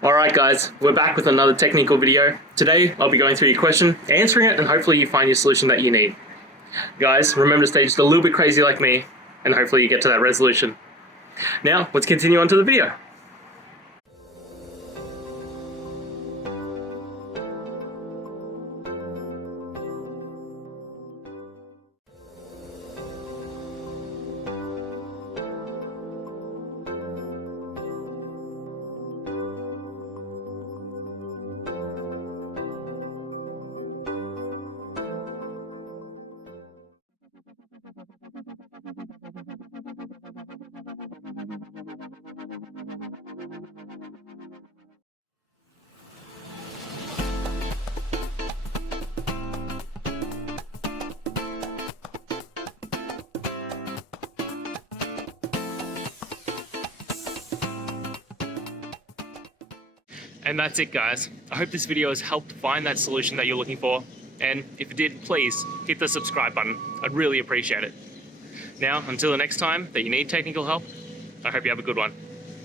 Alright guys, we're back with another technical video. Today I'll be going through your question, answering it, and hopefully you find your solution that you need. Guys, remember to stay just a little bit crazy like me, and hopefully you get to that resolution. Now, let's continue on to the video. And that's it guys. I hope this video has helped find that solution that you're looking for. And if it did, please hit the subscribe button. I'd really appreciate it. Now, until the next time that you need technical help, I hope you have a good one.